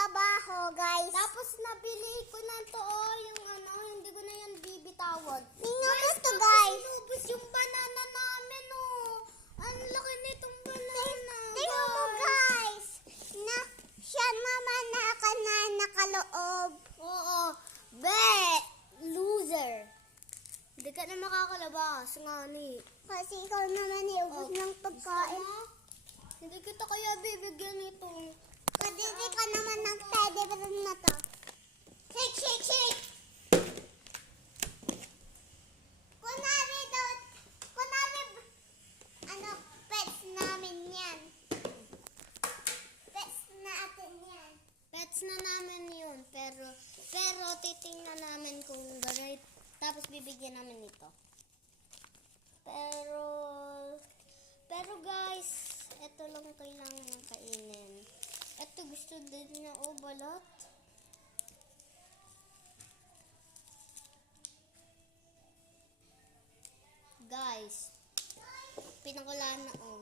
mabaho, guys. Tapos nabili ko na to, yung ano, hindi ko na yan bibitawan. Minubos to, guys. Inubos yung banana namin, oh. Ang laki nitong banana, Tingnan mo, guys. Na, siya naman nakaloob. Oo. Loser. Hindi ka na makakalabas, ngani. Kasi ikaw naman iubos ng pagkain. Hindi kita kaya bibigyan nito. Kadiri ka naman ng teddy bear na to. Shake, shake, shake! Kunwari, pets namin yan. Pets natin yan. Pets na namin yun, pero titingnan namin kung ganit. Tapos bibigyan namin ito. Pero guys, ito lang kailangan ng kainin. Ito gusto din niya, oh, balat. Guys, pinakulaan na, oh.